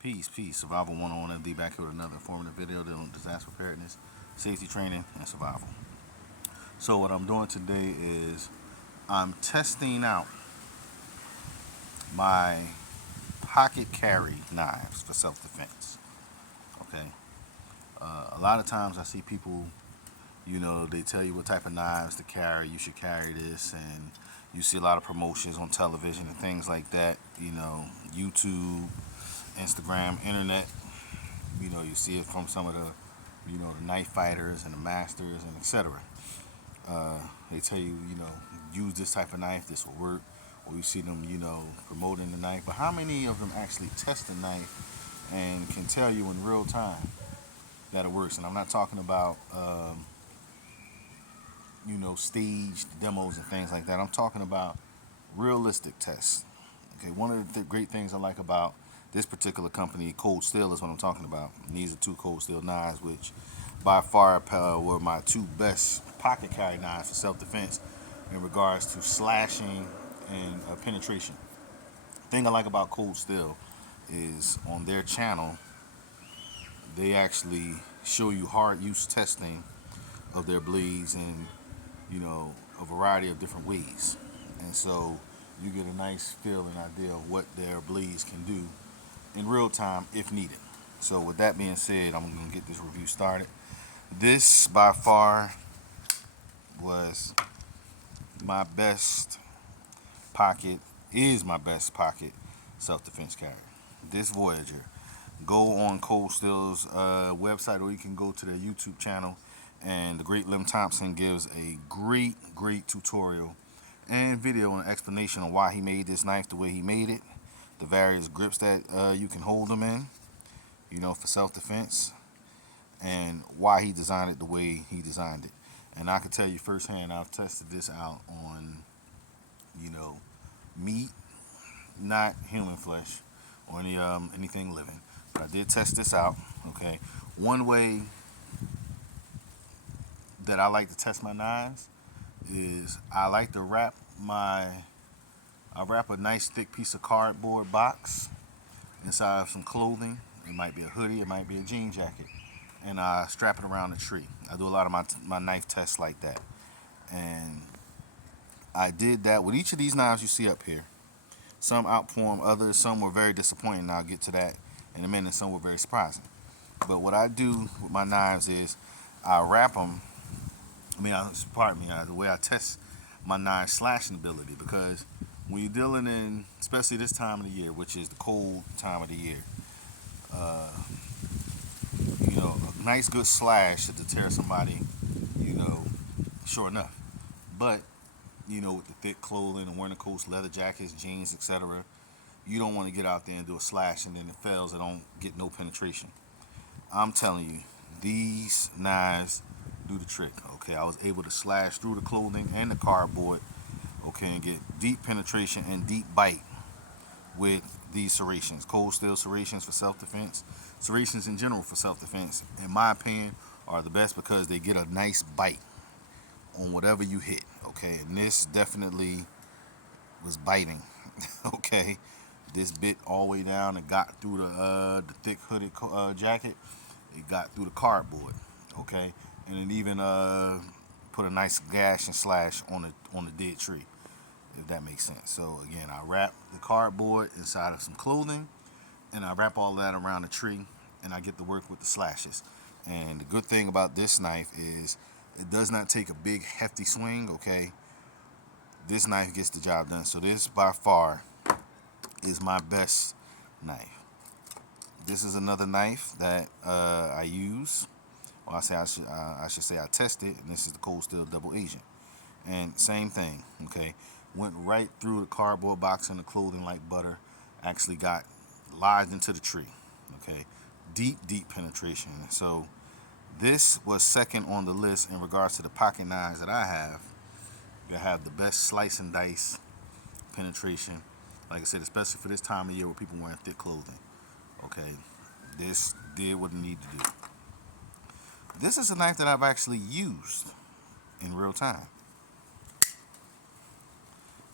Peace, peace. Survival 101 MD back here with another informative video dealing with disaster preparedness, safety training, and survival. So what I'm doing today is I'm testing out my pocket carry knives for self-defense. Okay. A lot of times I see people, they tell you what type of knives to carry. You should carry this, and you see a lot of promotions on television and things like that. YouTube, Instagram, internet. You see it from some of the knife fighters and the masters and etc. They tell you, use this type of knife, this will work. Or you see them, promoting the knife. But how many of them actually test the knife and can tell you in real time that it works? And I'm not talking about, staged demos and things like that. I'm talking about realistic tests. Okay, one of the great things I like about this particular company, Cold Steel, is what I'm talking about. And these are two Cold Steel knives, which by far were my two best pocket carry knives for self-defense in regards to slashing and penetration. The thing I like about Cold Steel is on their channel, they actually show you hard use testing of their blades in, a variety of different ways. And so you get a nice feel and idea of what their blades can do in real time if needed. So with that being said, I'm going to get this review started. This by far was my best pocket, is my best pocket self-defense carry. This Voyager. Go on Cold Steel's website, or you can go to their YouTube channel, and the great Lim Thompson gives a great tutorial and video and explanation on why he made this knife the way he made it, the various grips that you can hold them in, for self-defense, and why he designed it the way he designed it. And I can tell you firsthand, I've tested this out on, meat, not human flesh, or anything living. But I did test this out. Okay, one way that I like to test my knives is I like to I wrap a nice thick piece of cardboard box inside of some clothing. It might be a hoodie, it might be a jean jacket, and I strap it around the tree. I do a lot of my knife tests like that, and I did that with each of these knives you see up here. Some outperformed others, some were very disappointing, and I'll get to that in a minute. Some were very surprising. But what I do with my knives is I wrap them. The way I test my knife slashing ability, because when you're dealing in, especially this time of the year, which is the cold time of the year, uh, a nice good slash should deter somebody, sure enough. But with the thick clothing and wearing the coats, leather jackets, jeans, etc., you don't want to get out there and do a slash and then it fails and don't get no penetration. I'm telling you, these knives do the trick. Okay, I was able to slash through the clothing and the cardboard. Okay, and get deep penetration and deep bite with these serrations. Cold Steel serrations for self-defense. Serrations in general for self-defense, in my opinion, are the best because they get a nice bite on whatever you hit. Okay, and this definitely was biting. Okay, this bit all the way down and got through the thick hooded jacket. It got through the cardboard. Okay, and it even put a nice gash and slash on the dead tree, if that makes sense. So again, I wrap the cardboard inside of some clothing, and I wrap all that around the tree, and I get to work with the slashes. And the good thing about this knife is it does not take a big hefty swing. Okay, this knife gets the job done. So this by far is my best knife. This is another knife that I use. Well, I should say I tested, and this is the Cold Steel Double Agent. And same thing. Okay, went right through the cardboard box and the clothing like butter. Actually got lodged into the tree. Okay, deep penetration. So this was second on the list in regards to the pocket knives that I have. That have the best slice and dice penetration. Like I said, especially for this time of year where people wearing thick clothing. Okay, this did what it needed to do. This is a knife that I've actually used in real time.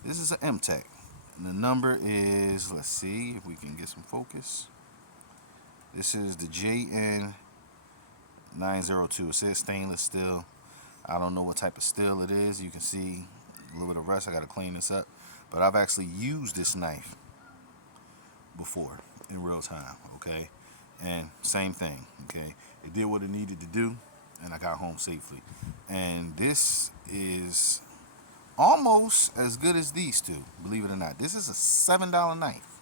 This is an M-Tech. And the number is, let's see if we can get some focus. This is the JN 902. It says stainless steel. I don't know what type of steel it is. You can see a little bit of rust. I got to clean this up. But I've actually used this knife before in real time, okay? And same thing, okay? It did what it needed to do, and I got home safely. And this is almost as good as these two, believe it or not. This is a $7 knife,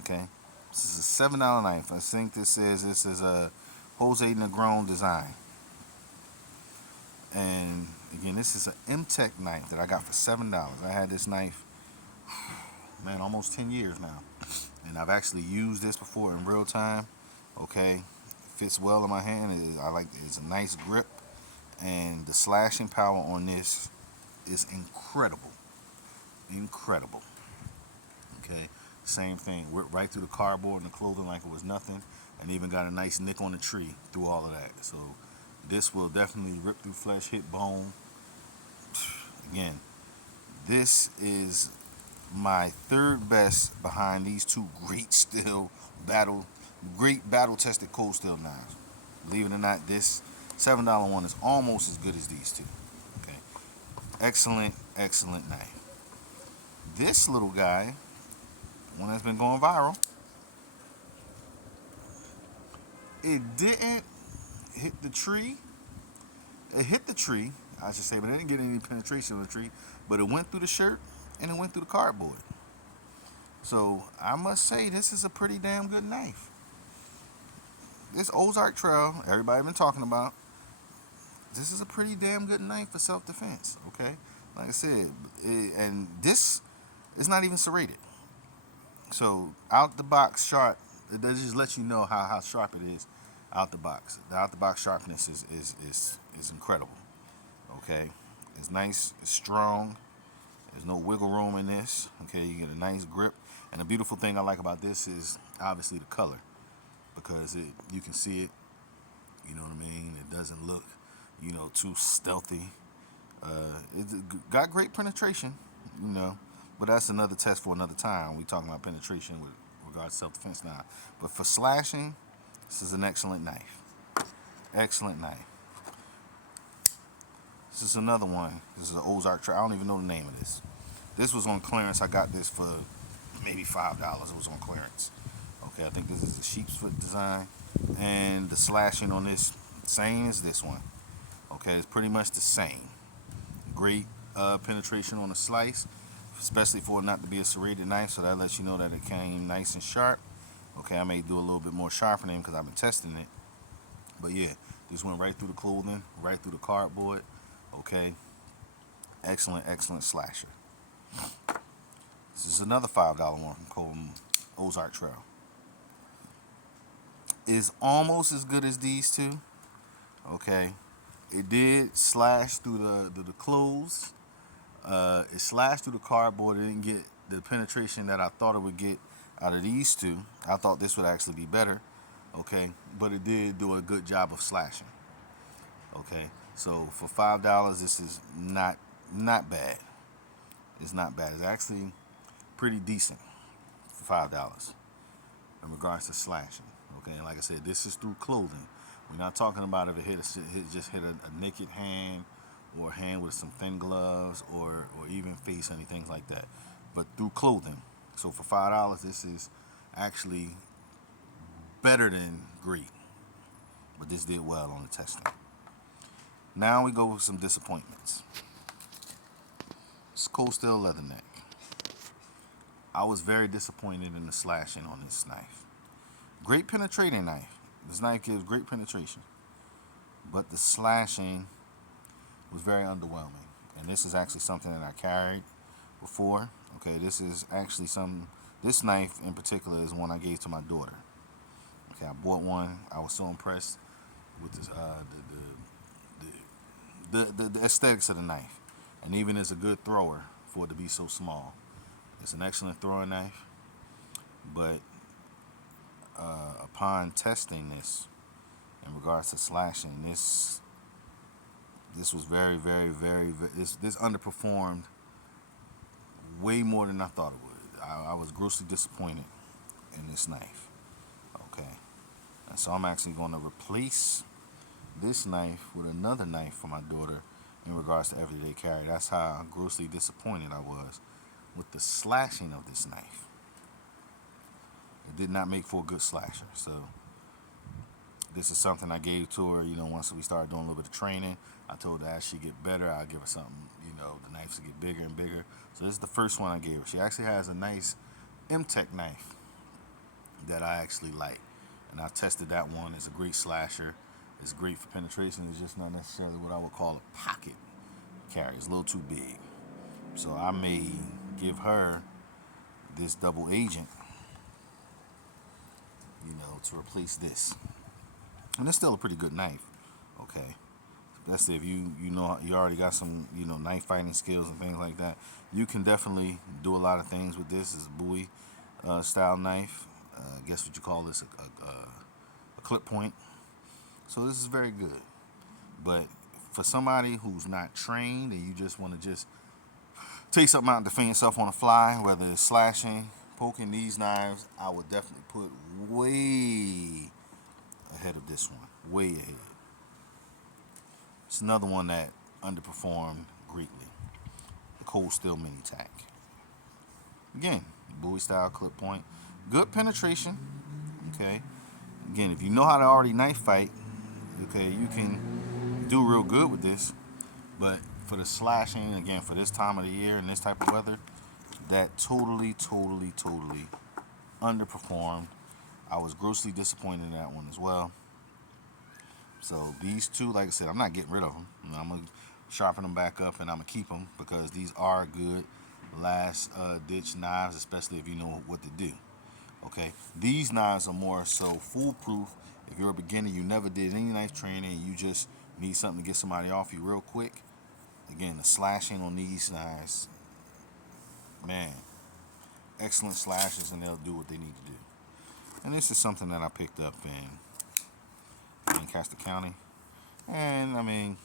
okay? This is a $7 knife. I think this says this is a Jose Negron design. And again, this is an M-Tech knife that I got for $7. I had this knife, man, almost 10 years now. And I've actually used this before in real time. Okay, it fits well in my hand. It's a nice grip, and the slashing power on this is incredible. Incredible. Okay, same thing. Ripped right through the cardboard and the clothing like it was nothing, and even got a nice nick on the tree through all of that. So this will definitely rip through flesh, hit bone. Again, this is my third best behind these two great battle-tested cold steel knives. Believe it or not, this $7 one is almost as good as these two. Okay, excellent, excellent knife. This little guy, one that's been going viral, it didn't hit the tree. It hit the tree, I should say, but it didn't get any penetration on the tree. But it went through the shirt and it went through the cardboard. So I must say, this is a pretty damn good knife. This Ozark Trail, everybody been talking about. This is a pretty damn good knife for self-defense. Okay, like I said, and this is not even serrated. So out the box sharp, it does just let you know how sharp it is out the box. The out the box sharpness is incredible. Okay, it's nice, it's strong. There's no wiggle room in this. Okay, you get a nice grip. And the beautiful thing I like about this is obviously the color, because you can see it. You know what I mean? It doesn't look, too stealthy. It got great penetration, but that's another test for another time. We talking about penetration with regards to self-defense now. But for slashing, this is an excellent knife. Excellent knife. This is another one. This is an Ozark Trail. I don't even know the name of this. This was on clearance. I got this for maybe $5. It was on clearance. Okay, I think this is a sheep's foot design. And the slashing on this, same as this one. Okay, it's pretty much the same. Great penetration on the slice, especially for it not to be a serrated knife, so that lets you know that it came nice and sharp. Okay, I may do a little bit more sharpening because I've been testing it. But yeah, this went right through the clothing, right through the cardboard. Okay, excellent, excellent slasher. This is another $5 one from Ozark Trail. Is almost as good as these two. Okay, it did slash through the clothes. It slashed through the cardboard. It didn't get the penetration that I thought it would get out of these two. I thought this would actually be better. Okay, but it did do a good job of slashing. Okay, so for $5, this is not bad. It's not bad. It's actually pretty decent for $5 in regards to slashing. Okay, and like I said, this is through clothing. We're not talking about if it just hit a naked hand, or a hand with some thin gloves, or even face, anything like that. But through clothing. So for $5, this is actually better than great. But this did well on the testing. Now we go with some disappointments. It's cold steel leather neck. I was very disappointed in the slashing on this knife. Great penetrating knife. This knife gives great penetration. But the slashing was very underwhelming. And this is actually something that I carried before. Okay, this knife in particular is one I gave to my daughter. Okay, I bought one. I was so impressed with this, the aesthetics of the knife. And even as a good thrower for it to be so small. It's an excellent throwing knife. But upon testing this, in regards to slashing, this was very, very, very, this underperformed way more than I thought it would. I was grossly disappointed in this knife. Okay, And so I'm actually going to replace this knife with another knife for my daughter in regards to everyday carry. That's how grossly disappointed I was with the slashing of this knife. It did not make for a good slasher. So this is something I gave to her, once we started doing a little bit of training. I told her as she get better, I'll give her something, the knives to get bigger and bigger. So this is the first one I gave her. She actually has a nice M-Tech knife that I actually like. And I tested that one. It's a great slasher. It's great for penetration. It's just not necessarily what I would call a pocket carry. It's a little too big. So I may give her this double agent, to replace this. And it's still a pretty good knife, okay? Especially if you already got some, knife fighting skills and things like that. You can definitely do a lot of things with this. It's a Bowie style knife. I guess what you call this a clip point. So this is very good. But for somebody who's not trained and you just want to just take something out and defend yourself on the fly, whether it's slashing, poking, these knives, I would definitely put way ahead of this one. Way ahead. It's another one that underperformed greatly. The Cold Steel Mini Tack. Again, Bowie style clip point. Good penetration. Okay. Again, if you know how to already knife fight, okay, you can do real good with this. But for the slashing, again, for this time of the year and this type of weather, that totally underperformed. I was grossly disappointed in that one as well. So these two, like I said, I'm not getting rid of them. I'm going to sharpen them back up and I'm going to keep them because these are good last ditch knives, especially if you know what to do. Okay, these knives are more so foolproof. If you're a beginner, you never did any knife training, you just need something to get somebody off you real quick. Again, the slashing on these knives, man, excellent slashes, and they'll do what they need to do. And this is something that I picked up in Lancaster County. And I mean,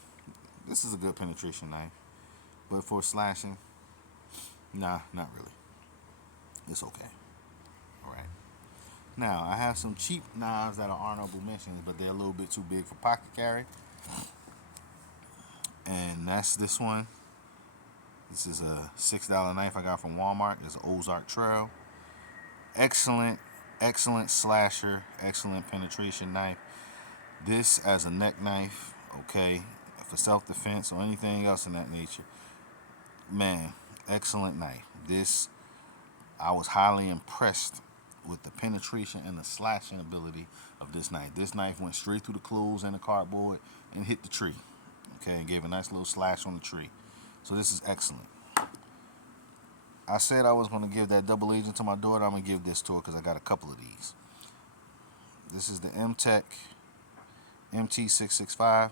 this is a good penetration knife, but for slashing, nah, not really. It's okay. All right. Now, I have some cheap knives that are honorable mentions, but they're a little bit too big for pocket carry. And that's this one. This is a $6 knife I got from Walmart. It's an Ozark Trail. Excellent slasher, excellent penetration knife. This as a neck knife, okay, for self-defense or anything else in that nature. Man, excellent knife. This, I was highly impressed with the penetration and the slashing ability of this knife. This knife went straight through the clothes and the cardboard and hit the tree. Okay, and gave a nice little slash on the tree. So this is excellent. I said I was going to give that double agent to my daughter. I'm going to give this to her because I got a couple of these. This is the M-Tech MT665.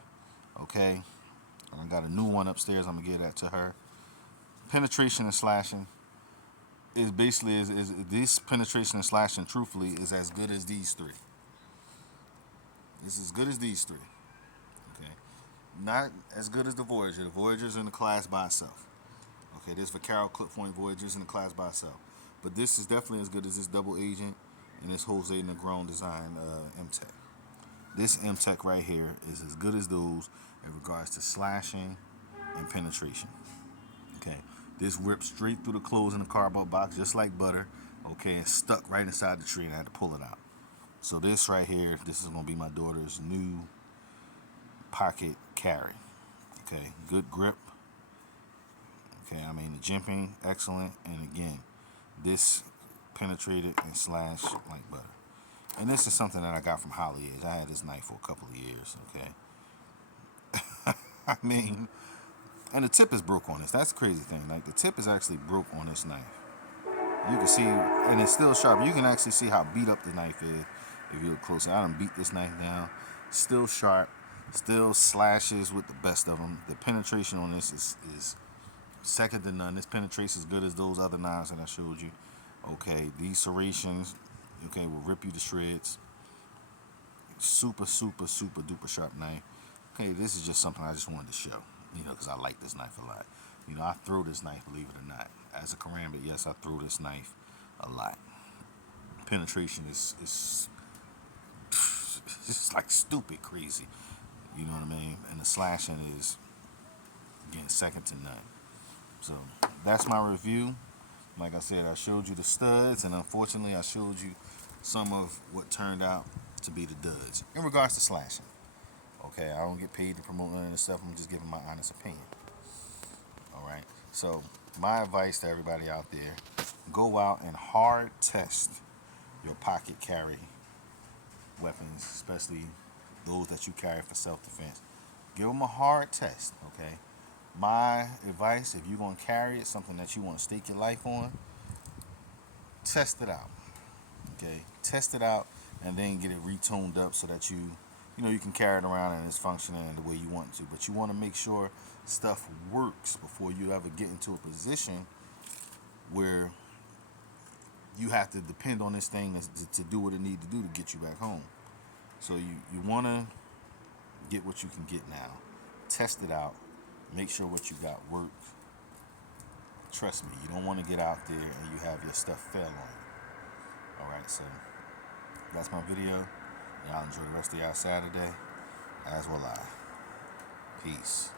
Okay, I got a new one upstairs. I'm going to give that to her. Penetration and slashing is basically, is this penetration and slashing, truthfully, is as good as these three. It's as good as these three. Okay, not as good as the Voyager. The Voyager's in the class by itself. Okay, this Vaquero clip point Voyager's in the class by itself. But this is definitely as good as this double agent and this Jose Negron design M-Tech. This M-Tech right here is as good as those in regards to slashing and penetration. Okay, this ripped straight through the clothes in the cardboard box just like butter. Okay, and stuck right inside the tree and I had to pull it out. So this right here, this is going to be my daughter's new pocket carry. Okay, good grip. Okay, I mean the jimping, excellent, and again, this penetrated and slashed like butter. And this is something that I got from Holly Edge. I had this knife for a couple of years, okay? I mean, and the tip is broke on this. That's the crazy thing. Like, the tip is actually broke on this knife. You can see, and it's still sharp. You can actually see how beat up the knife is if you look closer. I done beat this knife down. Still sharp. Still slashes with the best of them. The penetration on this is second to none. This penetrates as good as those other knives that I showed you. Okay, these serrations, okay, will rip you to shreds. Super duper sharp knife. Okay, this is just something I just wanted to show, because I like this knife a lot. I throw this knife, believe it or not. As a karambit, yes, I throw this knife a lot. Penetration is just like stupid crazy. You know what I mean? And the slashing is, again, second to none. So that's my review. Like I said, I showed you the studs, and unfortunately I showed you some of what turned out to be the duds in regards to slashing. Okay, I don't get paid to promote none of this stuff. I'm just giving my honest opinion. All right. So my advice to everybody out there: go out and hard test your pocket carry weapons, especially those that you carry for self-defense. Give them a hard test. Okay. My advice: if you're gonna carry it, something that you want to stake your life on, test it out. Okay, test it out, and then get it retoned up so that you can carry it around and it's functioning the way you want it to. But you want to make sure stuff works before you ever get into a position where you have to depend on this thing to do what it needs to do to get you back home. So you want to get what you can get now. Test it out. Make sure what you got works. Trust me, you don't want to get out there and you have your stuff fail on you. Alright, so that's my video. Y'all enjoy the rest of y'all Saturday, as will I. Peace.